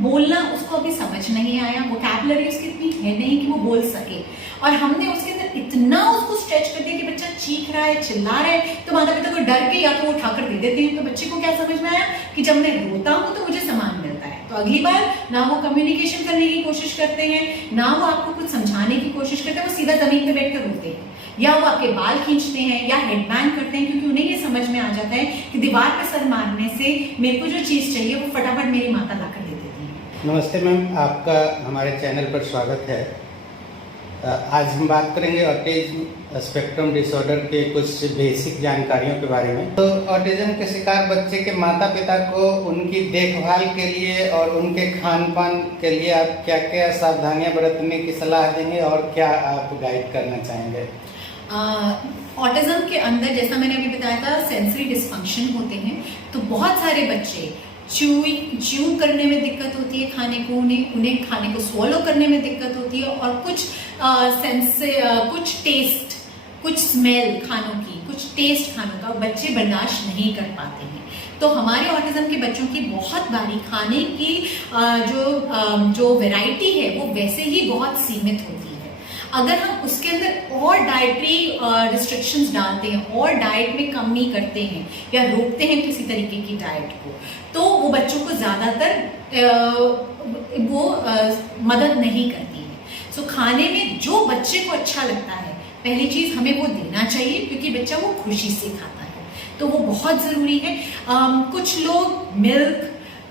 बोलना उसको अभी समझ नहीं आया, वोकैबुलरी उसकी इतनी है नहीं कि वो बोल सके, और हमने उसके अंदर इतना उसको स्ट्रेच कर दिया कि बच्चा चीख रहा है, चिल्ला रहा है, तो माता पिता को डर के या तो वो उठाकर दे देते हैं। तो बच्चे को क्या समझ में आया कि जब मैं रोता हूँ तो मुझे सामान मिलता है। तो अगली बार ना वो कम्युनिकेशन करने की कोशिश करते हैं, ना वो आपको कुछ समझाने की कोशिश करते हैं, वो सीधा जमीन पे बैठकर रोते हैं, या वो आपके बाल खींचते हैं, या हेडबैंग करते हैं, क्योंकि उन्हें ये समझ में आ जाता है कि दीवार पे सर मारने से मेरे को जो चीज चाहिए वो फटाफट मेरी माता लाकर दे देती है। नमस्ते मैम, आपका हमारे चैनल पर स्वागत है। आज हम बात करेंगे ऑटिज्म स्पेक्ट्रम डिसऑर्डर के कुछ बेसिक जानकारियों के बारे में। तो ऑटिज्म के शिकार बच्चे के माता पिता को उनकी देखभाल के लिए और उनके खान पान के लिए आप क्या क्या सावधानियां बरतने की सलाह देंगे और क्या आप गाइड करना चाहेंगे? ऑटिज्म के अंदर जैसा मैंने अभी बताया था, सेंसरी डिसफंक्शन होते हैं। तो बहुत सारे बच्चे च्यू करने में दिक्कत होती है खाने को, उन्हें खाने को स्वॉलो करने में दिक्कत होती है, और कुछ टेस्ट, कुछ स्मेल खानों की, कुछ टेस्ट खानों का बच्चे बर्दाश्त नहीं कर पाते हैं। तो हमारे ऑटिज्म के बच्चों की बहुत बारी खाने की जो वैरायटी है वो वैसे ही बहुत सीमित होती है। अगर हम उसके अंदर और डाइटरी रिस्ट्रिक्शंस डालते हैं और डाइट में कमी करते हैं या रोकते हैं किसी तरीके की डाइट को, तो वो बच्चों को ज़्यादातर मदद नहीं करती है। सो खाने में जो बच्चे को अच्छा लगता है, पहली चीज़ हमें वो देना चाहिए, क्योंकि बच्चा वो खुशी से खाता है, तो वो बहुत ज़रूरी है। कुछ लोग मिल्क,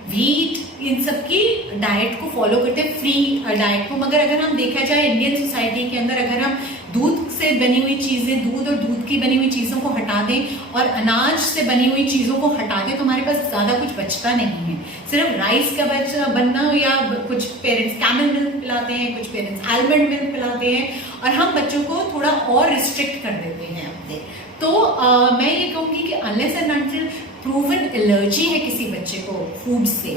व्हीट, इन सब की डाइट को फॉलो करते हैं, फ्री डाइट को, मगर अगर हम देखा जाए इंडियन सोसाइटी के अंदर, अगर हम दूध से बनी हुई चीज़ें, दूध और दूध की बनी हुई चीज़ों को हटा दें और अनाज से बनी हुई चीज़ों को हटा दें, तो हमारे पास ज़्यादा कुछ बचता नहीं है। सिर्फ राइस का बनना, या कुछ पेरेंट्स कैमल मिल्क पिलाते हैं, कुछ पेरेंट्स आलमंड मिल्क पिलाते हैं, और हम बच्चों को थोड़ा और रिस्ट्रिक्ट कर देते हैं अपने। तो मैं ये कहूँगी कि unless and until proven allergy है किसी बच्चे को फूड से,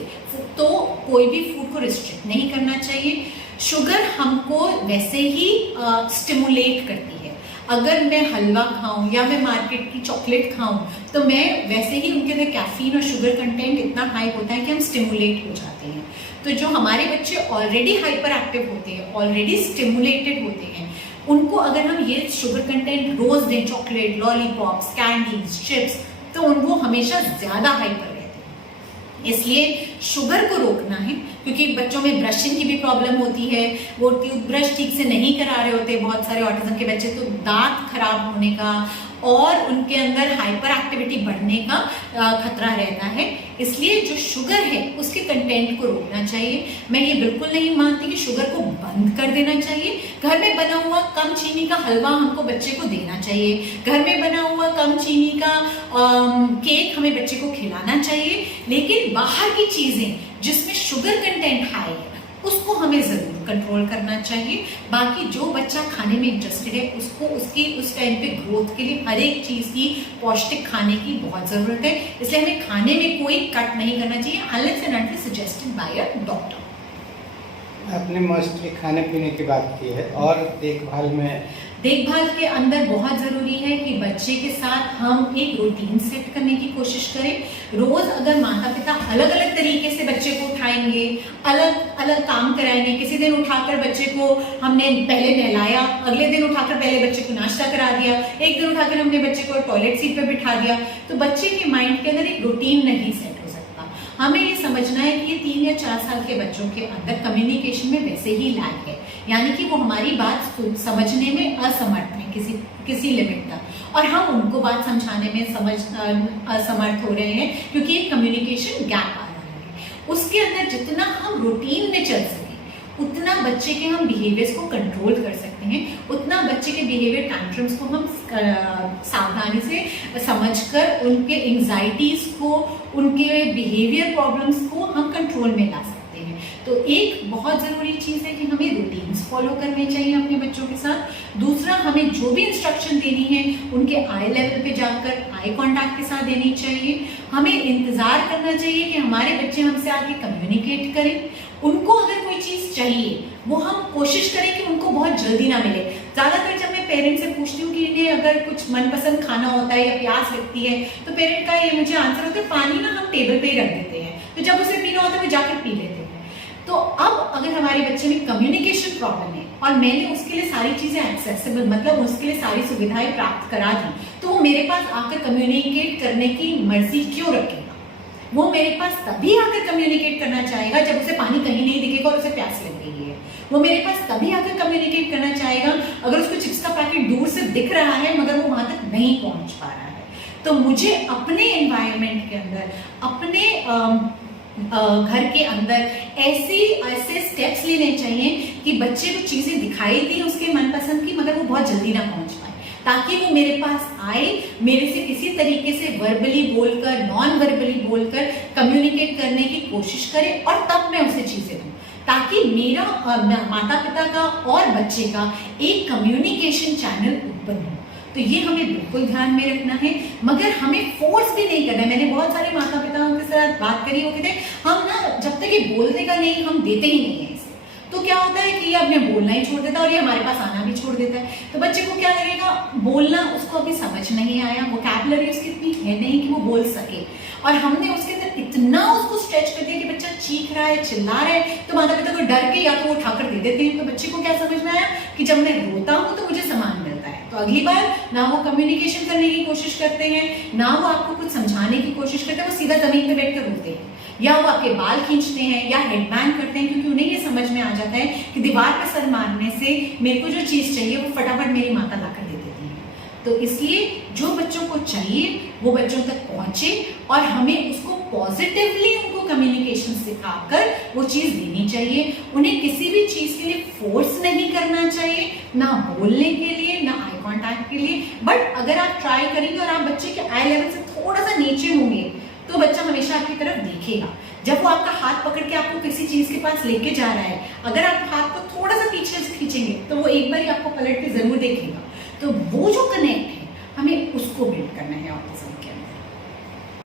तो कोई भी फूड को रिस्ट्रिक्ट नहीं करना चाहिए। शुगर हमको वैसे ही स्टिमुलेट करती है। अगर मैं हलवा खाऊं या मैं मार्केट की चॉकलेट खाऊं, तो मैं वैसे ही उनके अंदर कैफीन और शुगर कंटेंट इतना हाई होता है कि हम स्टिमुलेट हो जाते हैं। तो जो हमारे बच्चे ऑलरेडी हाइपर एक्टिव होते हैं, ऑलरेडी स्टिमुलेटेड होते हैं, उनको अगर हम ये शुगर कंटेंट रोज दें, चॉकलेट, लॉलीपॉप्स, कैंडीज, चिप्स, तो उनको हमेशा ज्यादा हाइपर रहते हैं। इसलिए शुगर को रोकना है, क्योंकि बच्चों में ब्रशिंग की भी प्रॉब्लम होती है, वो टूथब्रश ठीक से नहीं करा रहे होते बहुत सारे ऑटिज्म के बच्चे, तो दांत खराब होने का और उनके अंदर हाइपर एक्टिविटी बढ़ने का खतरा रहता है। इसलिए जो शुगर है उसके कंटेंट को रोकना चाहिए। मैं ये बिल्कुल नहीं मानती कि शुगर को बंद कर देना चाहिए। घर में बना हुआ कम चीनी का हलवा हमको बच्चे को देना चाहिए, घर में बना हुआ कम चीनी का केक हमें बच्चे को खिलाना चाहिए, लेकिन बाहर की चीजें जिसमें शुगर कंटेंट हाई है उसको हमें जरूर कंट्रोल करना चाहिए। बाकी जो बच्चा खाने में इंटरेस्टेड है उसको उसकी उस टाइम पे ग्रोथ के लिए हर एक चीज की पौष्टिक खाने की बहुत जरूरत है। इसलिए हमें खाने में कोई कट नहीं करना चाहिए unless and until suggested by a doctor. आपने मोस्टली खाने पीने की बात की है, और देखभाल के अंदर बहुत ज़रूरी है कि बच्चे के साथ हम एक रूटीन सेट करने की कोशिश करें। रोज़ अगर माता पिता अलग अलग तरीके से बच्चे को उठाएंगे, अलग अलग काम कराएंगे, किसी दिन उठाकर बच्चे को हमने पहले नहलाया, अगले दिन उठाकर पहले बच्चे को नाश्ता करा दिया, एक दिन उठाकर हमने बच्चे को टॉयलेट सीट पर बिठा दिया, तो बच्चे के माइंड के अंदर एक रूटीन नहीं सेट हो सकता। हमें ये समझना है कि ये 3 या 4 साल के बच्चों के अंदर कम्युनिकेशन में वैसे ही लैग है, यानी कि वो हमारी बात समझने में असमर्थ है किसी लिमिट तक, और हम उनको बात समझाने में असमर्थ हो रहे हैं क्योंकि एक कम्युनिकेशन गैप आ रहा है। उसके अंदर जितना हम रूटीन में चल सके उतना बच्चे के हम बिहेवियर्स को कंट्रोल कर सकते हैं, उतना बच्चे के बिहेवियर टैंट्रम्स को हम सावधानी से समझकर उनके एंजाइटीज को, उनके बिहेवियर प्रॉब्लम्स को हम कंट्रोल में ला सकते हैं। तो एक बहुत ज़रूरी चीज़ है कि हमें रूटीन्स फॉलो करने चाहिए अपने बच्चों के साथ। दूसरा, हमें जो भी इंस्ट्रक्शन देनी है उनके आई लेवल पे जाकर आई कांटेक्ट के साथ देनी चाहिए। हमें इंतज़ार करना चाहिए कि हमारे बच्चे हमसे आके कम्युनिकेट करें। उनको अगर कोई चीज़ चाहिए वो हम कोशिश करें कि उनको बहुत जल्दी ना मिले। ज़्यादातर जब मैं पेरेंट्स से पूछती हूँ कि इन्हें अगर कुछ मनपसंद खाना होता है या प्यास लगती है, तो पेरेंट का ये मुझे आंसर होता है पानी ना हम टेबल पे ही रख देते हैं, तो जब उसे पीना होता है वो जाकर पी लेते हैं। अगर हमारे बच्चे में कम्युनिकेशन प्रॉब्लम है और मैंने उसके लिए सारी चीजें एक्सेसिबल, मतलब उसके लिए सारी सुविधाएं प्राप्त करा दी, तो वो मेरे पास आकर कम्युनिकेट करने की मर्जी क्यों रखेगा? वो मेरे पास तभी आकर कम्युनिकेट करना चाहेगा जब उसे पानी कहीं नहीं दिखेगा और उसे प्यास लग रही है। वो मेरे पास तभी आकर कम्युनिकेट करना चाहेगा अगर उसको चिप्स का पैकेट दूर से दिख रहा है मगर वो वहां तक नहीं पहुंच पा रहा है। तो मुझे अपने एनवायरनमेंट के अंदर, अपने घर के अंदर ऐसे स्टेप्स लेने चाहिए कि बच्चे को चीजें दिखाई दी उसके मनपसंद की, मगर वो बहुत जल्दी ना पहुंच पाए, ताकि वो मेरे पास आए, मेरे से किसी तरीके से वर्बली बोलकर, नॉन वर्बली बोलकर कम्युनिकेट करने की कोशिश करे और तब मैं उसे चीजें दूं, ताकि मेरा माता पिता का और बच्चे का एक कम्युनिकेशन चैनल उत्पन्न हो। तो ये हमें बिल्कुल ध्यान में रखना है, मगर हमें फोर्स भी नहीं करना है। मैंने बहुत सारे माता पिताओं के साथ बात करी, वो कहते हैं हम ना जब तक ये बोल देगा नहीं हम देते ही नहीं है इसे। तो क्या होता है कि ये अपने बोलना ही छोड़ देता है और ये हमारे पास आना भी छोड़ देता है। तो बच्चे को क्या लगेगा, बोलना उसको अभी समझ नहीं आया, वोकैबुलरी उसकी इतनी है नहीं कि वो बोल सके, और हमने उसके अंदर इतना उसको स्ट्रेच कर दिया कि बच्चा चीख रहा है, चिल्ला रहा है, तो माता पिता को डर के या तो वो उठाकर दे देते हैं। तो बच्चे को क्या समझ में आया कि जब मैं रोता हूँ तो मुझे सामान मिलता है। तो अगली बार ना वो कम्युनिकेशन करने की कोशिश करते हैं, ना वो आपको कुछ समझाने की कोशिश करते हैं, वो सीधा जमीन पे बैठकर रोते हैं, या वो आपके बाल खींचते हैं या हेडबैंग करते हैं, क्योंकि उन्हें ये समझ में आ जाता है कि दीवार पर सर मारने से मेरे को जो चीज चाहिए वो फटाफट मेरी माता लाकर दे देती है। तो इसलिए जो बच्चों को चाहिए वो बच्चों तक पहुंचे और हमें उसको पॉजिटिवली उनको कम्युनिकेशन सिखाकर वो चीज देनी चाहिए। उन्हें किसी भी चीज के लिए फोर्स नहीं करना चाहिए, ना बोलने के लिए, ना आई कांटेक्ट के लिए। बट अगर आप ट्राई करेंगे और आप बच्चे के आई लेवल से थोड़ा सा नीचे होंगे तो बच्चा हमेशा आपकी तरफ देखेगा। जब वो आपका हाथ पकड़ के आपको किसी चीज के पास लेके जा रहा है, अगर आप हाथ को थोड़ा सा पीछे से खींचेंगे तो वो एक बार ही आपको पलट के जरूर देखेगा। तो वो जो कनेक्ट है हमें उसको बिल्ड करना है ऑटिज्म के